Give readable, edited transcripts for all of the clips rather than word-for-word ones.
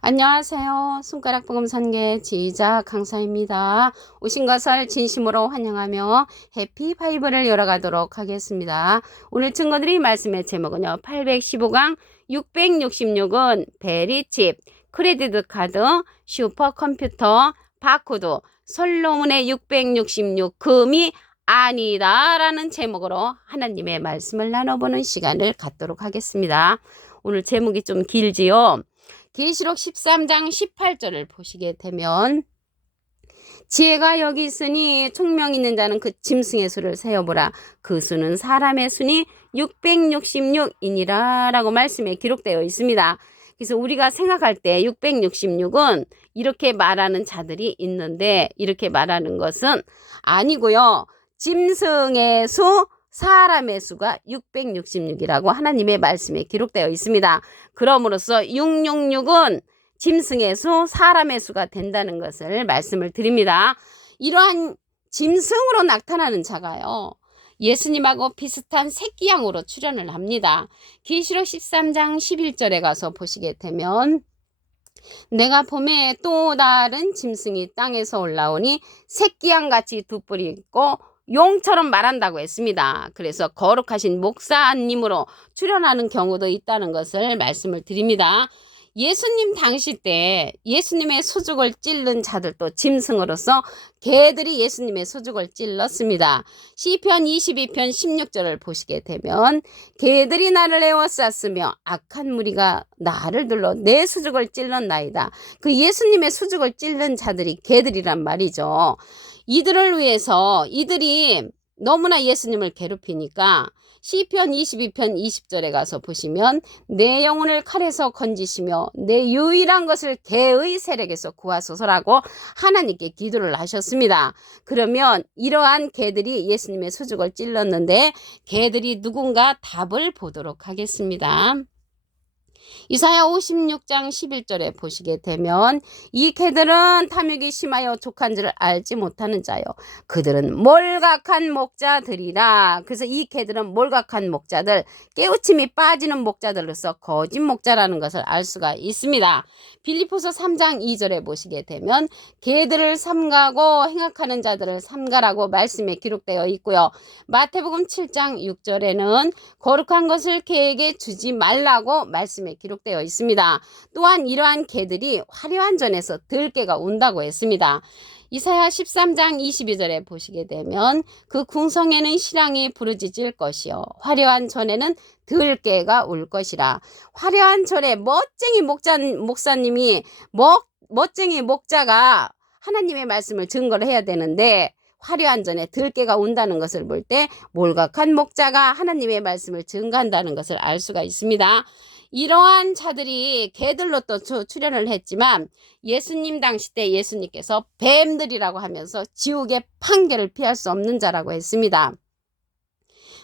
안녕하세요. 손가락 복음 선계 지휘자 강사입니다. 오신 것을 진심으로 환영하며 해피 바이블을 열어가도록 하겠습니다. 오늘 증거드릴 말씀의 제목은요. 815강 666은 베리칩, 크레디트 카드, 슈퍼컴퓨터, 바코드, 솔로몬의 666 금이 아니다라는 제목으로 하나님의 말씀을 나눠보는 시간을 갖도록 하겠습니다. 오늘 제목이 좀 길지요. 계시록 13장 18절을 보시게 되면 지혜가 여기 있으니 총명 있는 자는 그 짐승의 수를 세어보라. 그 수는 사람의 수니 666이니라 라고 말씀에 기록되어 있습니다. 그래서 우리가 생각할 때 666은 이렇게 말하는 자들이 있는데 이렇게 말하는 것은 아니고요. 짐승의 수, 사람의 수가 666이라고 하나님의 말씀에 기록되어 있습니다. 그럼으로써 666은 짐승의 수, 사람의 수가 된다는 것을 말씀을 드립니다. 이러한 짐승으로 나타나는 자가요. 예수님하고 비슷한 새끼양으로 출현을 합니다. 계시록 13장 11절에 가서 보시게 되면 내가 봄에 또 다른 짐승이 땅에서 올라오니 새끼양같이 두 뿔이 있고 용처럼 말한다고 했습니다. 그래서 거룩하신 목사님으로 출현하는 경우도 있다는 것을 말씀을 드립니다. 예수님 당시 때 예수님의 수죽을 찔른 자들도 짐승으로서 개들이 예수님의 수죽을 찔렀습니다. 시편 22편 16절을 보시게 되면 개들이 나를 에워쌌으며 악한 무리가 나를 둘러 내 수죽을 찔렀나이다. 그 예수님의 수죽을 찔른 자들이 개들이란 말이죠. 이들을 위해서 이들이 너무나 예수님을 괴롭히니까 시편 22편 20절에 가서 보시면 내 영혼을 칼에서 건지시며 내 유일한 것을 개의 세력에서 구하소서라고 하나님께 기도를 하셨습니다. 그러면 이러한 개들이 예수님의 수죽을 찔렀는데 개들이 누군가 답을 보도록 하겠습니다. 이사야 56장 11절에 보시게 되면 이 개들은 탐욕이 심하여 족한 줄을 알지 못하는 자요. 그들은 몰각한 목자들이라. 그래서 이 개들은 몰각한 목자들, 깨우침이 빠지는 목자들로서 거짓 목자라는 것을 알 수가 있습니다. 빌립보서 3장 2절에 보시게 되면 개들을 삼가고 행악하는 자들을 삼가라고 말씀에 기록되어 있고요. 마태복음 7장 6절에는 거룩한 것을 개에게 주지 말라고 말씀에 기록되어 있습니다. 또한 이러한 개들이 화려한 전에서 들개가 온다고 했습니다. 이사야 13장 22절에 보시게 되면 그 궁성에는 신랑이 부르짖을 것이요 화려한 전에는 들개가 올 것이라. 화려한 전에 멋쟁이 목사님이 멋쟁이 목자가 하나님의 말씀을 증거를 해야 되는데 화려한 전에 들개가 온다는 것을 볼 때 몰각한 목자가 하나님의 말씀을 증거한다는 것을 알 수가 있습니다. 이러한 자들이 개들로 또 출현을 했지만 예수님 당시 때 예수님께서 뱀들이라고 하면서 지옥의 판결을 피할 수 없는 자라고 했습니다.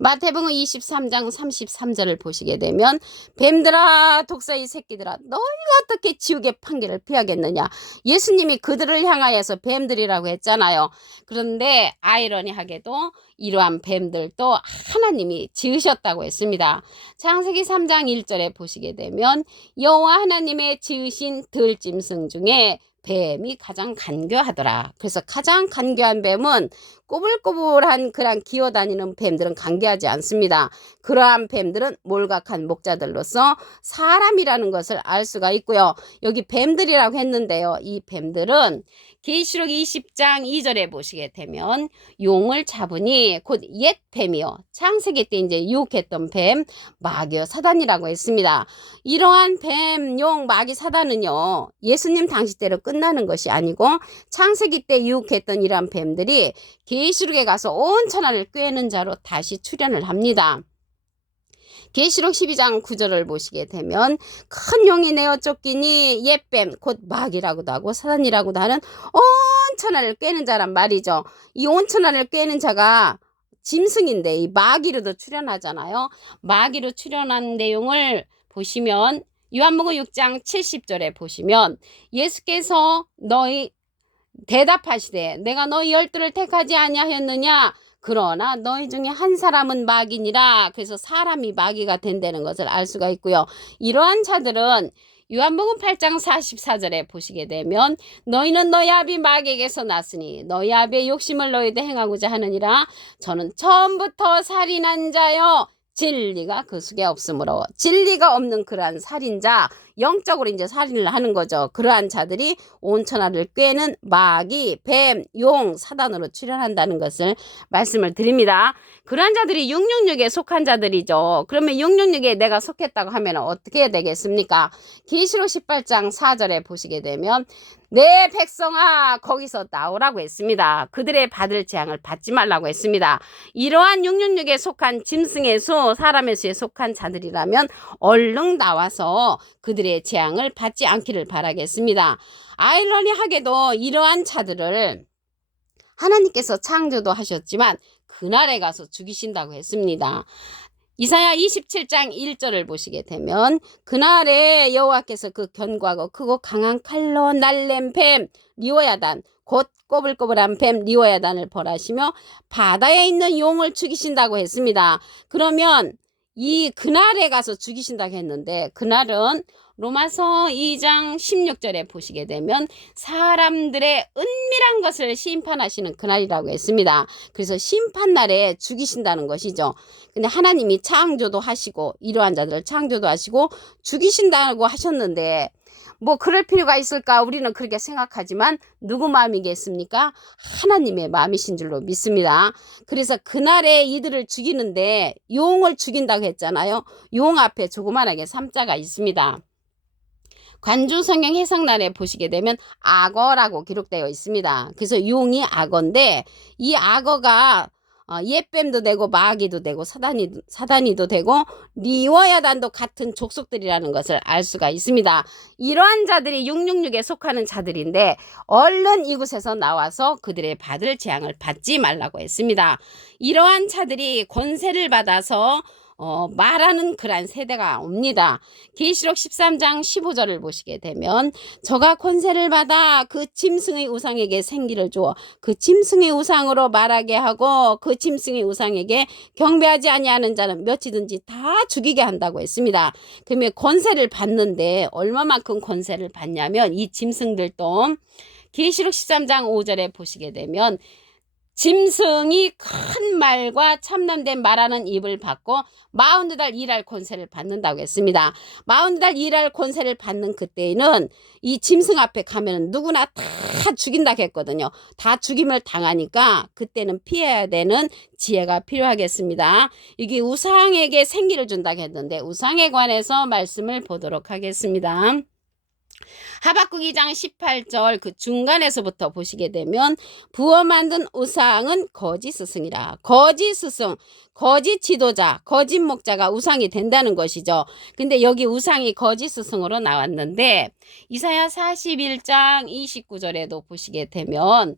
마태복음 23장 33절을 보시게 되면 뱀들아 독사의 새끼들아 너희가 어떻게 지옥의 판결을 피하겠느냐. 예수님이 그들을 향하여서 뱀들이라고 했잖아요. 그런데 아이러니하게도 이러한 뱀들도 하나님이 지으셨다고 했습니다. 창세기 3장 1절에 보시게 되면 여호와 하나님의 지으신 들짐승 중에 뱀이 가장 간교하더라. 그래서 가장 간교한 뱀은 꼬불꼬불한 그런 기어다니는 뱀들은 간교하지 않습니다. 그러한 뱀들은 몰각한 목자들로서 사람이라는 것을 알 수가 있고요. 여기 뱀들이라고 했는데요. 이 뱀들은 계시록 20장 2절에 보시게 되면 용을 잡으니 곧 옛 뱀이요. 창세기 때 이제 유혹했던 뱀, 마귀 사단이라고 했습니다. 이러한 뱀, 용, 마귀 사단은요. 예수님 당시 때로 끝나는 것이 아니고 창세기 때 유혹했던 이러한 뱀들이 계시록에 가서 온 천하를 꿰는 자로 다시 출현을 합니다. 계시록 12장 9절을 보시게 되면 큰 용이 내어 쫓기니 옛뱀 곧 마귀라고도 하고 사단이라고도 하는 온 천하를 꿰는 자란 말이죠. 이 온 천하를 꿰는 자가 짐승인데 이 마귀로도 출현하잖아요. 마귀로 출현한 내용을 보시면 요한복음 6장 70절에 보시면 예수께서 너희 대답하시되 내가 너희 12를 택하지 아니하였느냐 그러나 너희 중에 한 사람은 마귀니라. 그래서 사람이 마귀가 된다는 것을 알 수가 있고요. 이러한 자들은 요한복음 8장 44절에 보시게 되면 너희는 너희 아비 마귀에게서 났으니 너희 아비의 욕심을 너희도 행하고자 하느니라. 저는 처음부터 살인한 자여 진리가 그 속에 없으므로, 진리가 없는 그러한 살인자, 영적으로 이제 살인을 하는 거죠. 그러한 자들이 온 천하를 꿰는 마귀, 뱀, 용, 사단으로 출현한다는 것을 말씀을 드립니다. 그러한 자들이 666에 속한 자들이죠. 그러면 666에 내가 속했다고 하면 어떻게 해야 되겠습니까? 계시록 18장 4절에 보시게 되면 내 백성아 거기서 나오라고 했습니다. 그들의 받을 재앙을 받지 말라고 했습니다. 이러한 666에 속한 짐승의 수, 사람의 수에 속한 자들이라면 얼른 나와서 그들의 재앙을 받지 않기를 바라겠습니다. 아이러니하게도 이러한 자들을 하나님께서 창조도 하셨지만 그날에 가서 죽이신다고 했습니다. 이사야 27장 1절을 보시게 되면 그날에 여호와께서 그 견고하고 크고 강한 칼로 날랜 뱀 리워야단, 곧 꼬불꼬불한 뱀 리워야단을 벌하시며 바다에 있는 용을 죽이신다고 했습니다. 그러면 이 그날에 가서 죽이신다고 했는데, 그날은 로마서 2장 16절에 보시게 되면 사람들의 은밀한 것을 심판하시는 그날이라고 했습니다. 그래서 심판날에 죽이신다는 것이죠. 근데 하나님이 창조도 하시고 이러한 자들을 창조도 하시고 죽이신다고 하셨는데 뭐 그럴 필요가 있을까? 우리는 그렇게 생각하지만 누구 마음이겠습니까? 하나님의 마음이신 줄로 믿습니다. 그래서 그날에 이들을 죽이는데 용을 죽인다고 했잖아요. 용 앞에 조그만하게 삼자가 있습니다. 관주 성경 해석란에 보시게 되면 악어라고 기록되어 있습니다. 그래서 용이 악어인데 이 악어가 옛뱀도 되고 마귀도 되고 사단이도 되고 리워야단도 같은 족속들이라는 것을 알 수가 있습니다. 이러한 자들이 666에 속하는 자들인데 얼른 이곳에서 나와서 그들의 받을 재앙을 받지 말라고 했습니다. 이러한 자들이 권세를 받아서 말하는 그러한 세대가 옵니다. 계시록 13장 15절을 보시게 되면 저가 권세를 받아 그 짐승의 우상에게 생기를 주어 그 짐승의 우상으로 말하게 하고 그 짐승의 우상에게 경배하지 아니하는 자는 몇이든지 다 죽이게 한다고 했습니다. 그러면 권세를 받는데 얼마만큼 권세를 받냐면 이 짐승들도 계시록 13장 5절에 보시게 되면 짐승이 큰 말과 참남된 말하는 입을 받고 42달 일할 권세를 받는다고 했습니다. 42달 일할 권세를 받는 그때에는 이 짐승 앞에 가면 누구나 다 죽인다고 했거든요. 다 죽임을 당하니까 그때는 피해야 되는 지혜가 필요하겠습니다. 이게 우상에게 생기를 준다고 했는데 우상에 관해서 말씀을 보도록 하겠습니다. 하박국 2장 18절 그 중간에서부터 보시게 되면 부어 만든 우상은 거짓 스승이라. 거짓 스승, 거짓 지도자, 거짓 목자가 우상이 된다는 것이죠. 근데 여기 우상이 거짓 스승으로 나왔는데 이사야 41장 29절에도 보시게 되면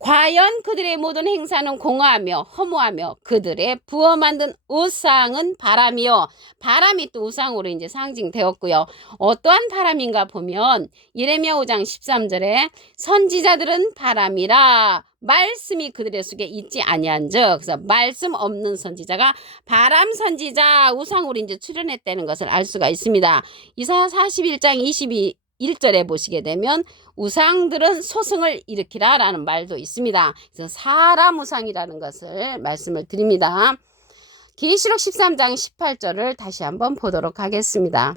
과연 그들의 모든 행사는 공허하며 허무하며 그들의 부어 만든 우상은 바람이요. 바람이 또 우상으로 이제 상징되었고요. 어떠한 바람인가 보면 예레미야 5장 13절에 선지자들은 바람이라 말씀이 그들의 속에 있지 아니한즉, 그래서 말씀 없는 선지자가 바람 선지자 우상으로 이제 출현했다는 것을 알 수가 있습니다. 이사야 41장 1절에 보시게 되면 우상들은 소승을 일으키라 라는 말도 있습니다. 그래서 사람 우상이라는 것을 말씀을 드립니다. 계시록 13장 18절을 다시 한번 보도록 하겠습니다.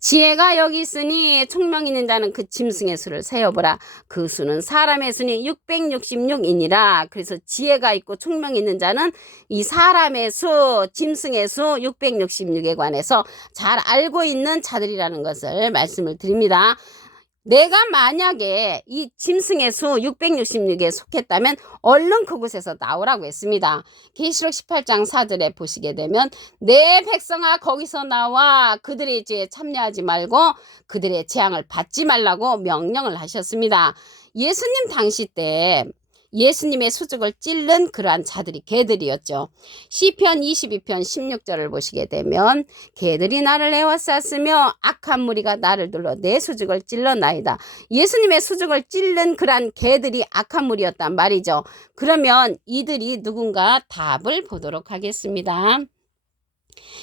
지혜가 여기 있으니 총명 있는 자는 그 짐승의 수를 세어보라. 그 수는 사람의 수니 666이니라. 그래서 지혜가 있고 총명 있는 자는 이 사람의 수, 짐승의 수 666에 관해서 잘 알고 있는 자들이라는 것을 말씀을 드립니다. 내가 만약에 이 짐승의 수 666에 속했다면 얼른 그곳에서 나오라고 했습니다. 계시록 18장 4절에 보시게 되면 내 백성아 거기서 나와 그들의 죄에 참여하지 말고 그들의 재앙을 받지 말라고 명령을 하셨습니다. 예수님 당시 때 예수님의 수족을 찔른 그러한 자들이 개들이었죠. 시편 22편 16절을 보시게 되면 개들이 나를 에워쌌으며 악한 무리가 나를 둘러 내 수족을 찔러나이다. 예수님의 수족을 찔른 그러한 개들이 악한 무리였단 말이죠. 그러면 이들이 누군가 답을 보도록 하겠습니다.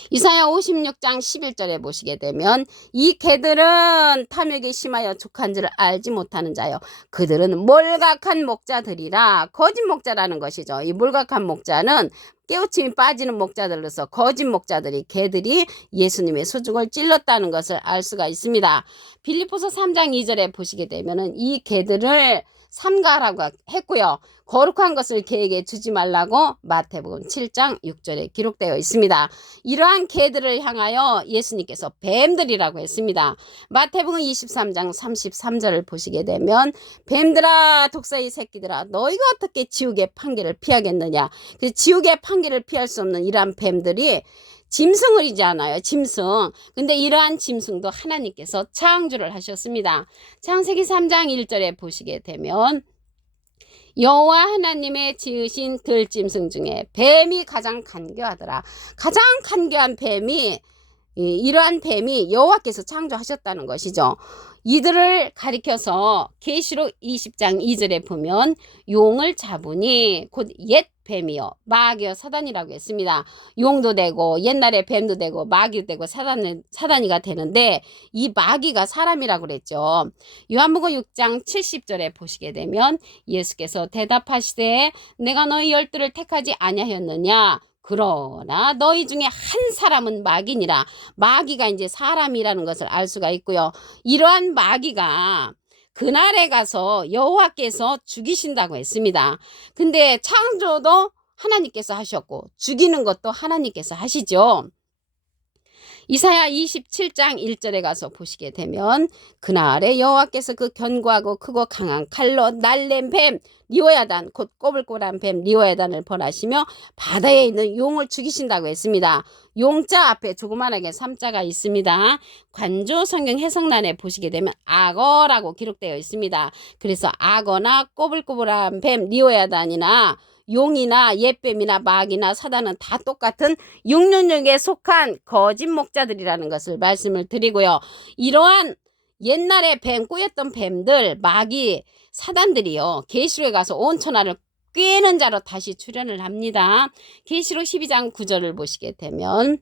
이사야 56장 11절에 보시게 되면 이 개들은 탐욕에 심하여 족한 줄을 알지 못하는 자요. 그들은 몰각한 목자들이라. 거짓 목자라는 것이죠. 이 몰각한 목자는 깨우침이 빠지는 목자들로서 거짓 목자들이 개들이 예수님의 수중을 찔렀다는 것을 알 수가 있습니다. 빌립보서 3장 2절에 보시게 되면은 이 개들을 삼가라고 했고요. 거룩한 것을 개에게 주지 말라고 마태복음 7장 6절에 기록되어 있습니다. 이러한 개들을 향하여 예수님께서 뱀들이라고 했습니다. 마태복음 23장 33절을 보시게 되면 뱀들아 독사의 새끼들아 너희가 어떻게 지옥의 판결을 피하겠느냐. 그래서 지옥의 판결을 피할 수 없는 이러한 뱀들이 짐승을 이잖아요. 짐승. 근데 이러한 짐승도 하나님께서 창조를 하셨습니다. 창세기 3장 1절에 보시게 되면 여호와 하나님의 지으신 들짐승 중에 뱀이 가장 간교하더라. 가장 간교한 뱀이 이러한 뱀이 여호와께서 창조하셨다는 것이죠. 이들을 가리켜서 계시록 20장 2절에 보면 용을 잡으니 곧 옛 뱀이요 마귀여 사단이라고 했습니다. 용도 되고 옛날에 뱀도 되고 마귀도 되고 사단이가 되는데 이 마귀가 사람이라고 그랬죠. 요한복음 6장 70절에 보시게 되면 예수께서 대답하시되 내가 너희 열두를 택하지 아니하였느냐. 그러나 너희 중에 한 사람은 마귀니라. 마귀가 이제 사람이라는 것을 알 수가 있고요. 이러한 마귀가 그날에 가서 여호와께서 죽이신다고 했습니다. 근데 창조도 하나님께서 하셨고 죽이는 것도 하나님께서 하시죠. 이사야 27장 1절에 가서 보시게 되면 그날에 여호와께서 그 견고하고 크고 강한 칼로 날랜 뱀 리오야단 곧 꼬불꼬불한 뱀 리오야단을 벌하시며 바다에 있는 용을 죽이신다고 했습니다. 용자 앞에 조그만하게 삼자가 있습니다. 관조 성경 해석란에 보시게 되면 악어라고 기록되어 있습니다. 그래서 악어나 꼬불꼬불한 뱀 리오야단이나 용이나 옛뱀이나 마귀나 사단은 다 똑같은 육륜육에 속한 거짓 목자들이라는 것을 말씀을 드리고요. 이러한 옛날에 뱀 꼬였던 뱀들 마귀 사단들이요 계시록에 가서 온 천하를 꿰는 자로 다시 출현을 합니다. 계시록 12장 9절을 보시게 되면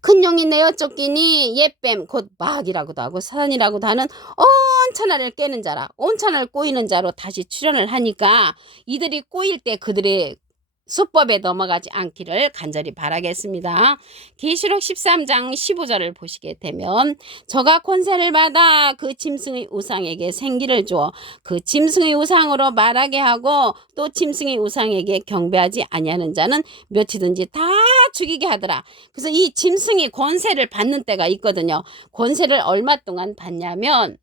큰 용이 내어 쫓기니 옛뱀 곧 마귀라고도 하고 사단이라고도 하는 온 천하를 깨는 자라 온 천하를 꼬이는 자로 다시 출현을 하니까 이들이 꼬일 때 그들의 수법에 넘어가지 않기를 간절히 바라겠습니다. 계시록 13장 15절을 보시게 되면 저가 권세를 받아 그 짐승의 우상에게 생기를 주어 그 짐승의 우상으로 말하게 하고 또 짐승의 우상에게 경배하지 아니하는 자는 몇이든지 다 죽이게 하더라. 그래서 이 짐승이 권세를 받는 때가 있거든요. 권세를 얼마 동안 받냐면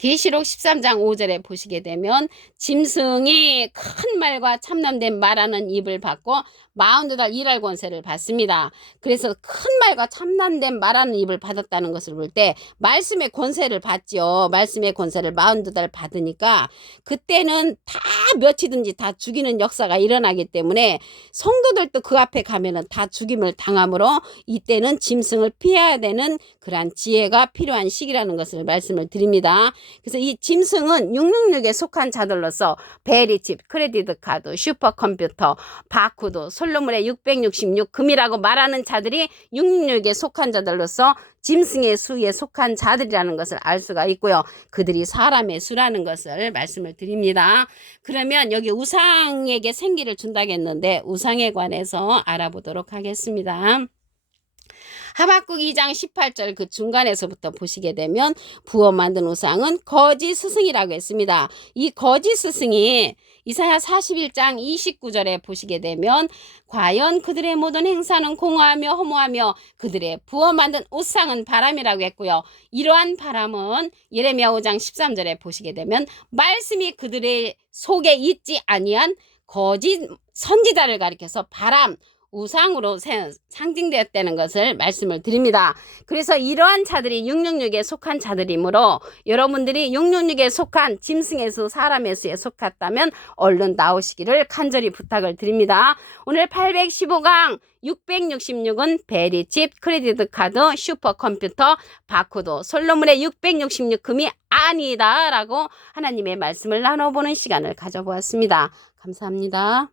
계시록 13장 5절에 보시게 되면 짐승이 큰 말과 참남된 말하는 입을 받고 42달 일할 권세를 받습니다. 그래서 큰 말과 참남된 말하는 입을 받았다는 것을 볼 때 말씀의 권세를 받죠. 말씀의 권세를 42달 받으니까 그때는 다 몇이든지 다 죽이는 역사가 일어나기 때문에 성도들도 그 앞에 가면은 다 죽임을 당하므로 이때는 짐승을 피해야 되는 그러한 지혜가 필요한 시기라는 것을 말씀을 드립니다. 그래서 이 짐승은 666에 속한 자들로서 베리칩, 크레디트 카드, 슈퍼컴퓨터, 바코드, 솔로몬의 666 금이라고 말하는 자들이 666에 속한 자들로서 짐승의 수에 속한 자들이라는 것을 알 수가 있고요. 그들이 사람의 수라는 것을 말씀을 드립니다. 그러면 여기 우상에게 생기를 준다고 했는데 우상에 관해서 알아보도록 하겠습니다. 하박국 2장 18절 그 중간에서부터 보시게 되면 부어 만든 우상은 거짓 스승이라고 했습니다. 이 거짓 스승이 이사야 41장 29절에 보시게 되면 과연 그들의 모든 행사는 공허하며 허무하며 그들의 부어 만든 우상은 바람이라고 했고요. 이러한 바람은 예레미야 5장 13절에 보시게 되면 말씀이 그들의 속에 있지 아니한 거짓 선지자를 가리켜서 바람 우상으로 상징되었다는 것을 말씀을 드립니다. 그래서 이러한 자들이 666에 속한 자들이므로 여러분들이 666에 속한 짐승의 수, 사람의 수에 속했다면 얼른 나오시기를 간절히 부탁을 드립니다. 오늘 815강 666은 베리칩, 크레디트 카드, 슈퍼컴퓨터, 바코드, 솔로몬의 666 금이 아니다 라고 하나님의 말씀을 나눠보는 시간을 가져보았습니다. 감사합니다.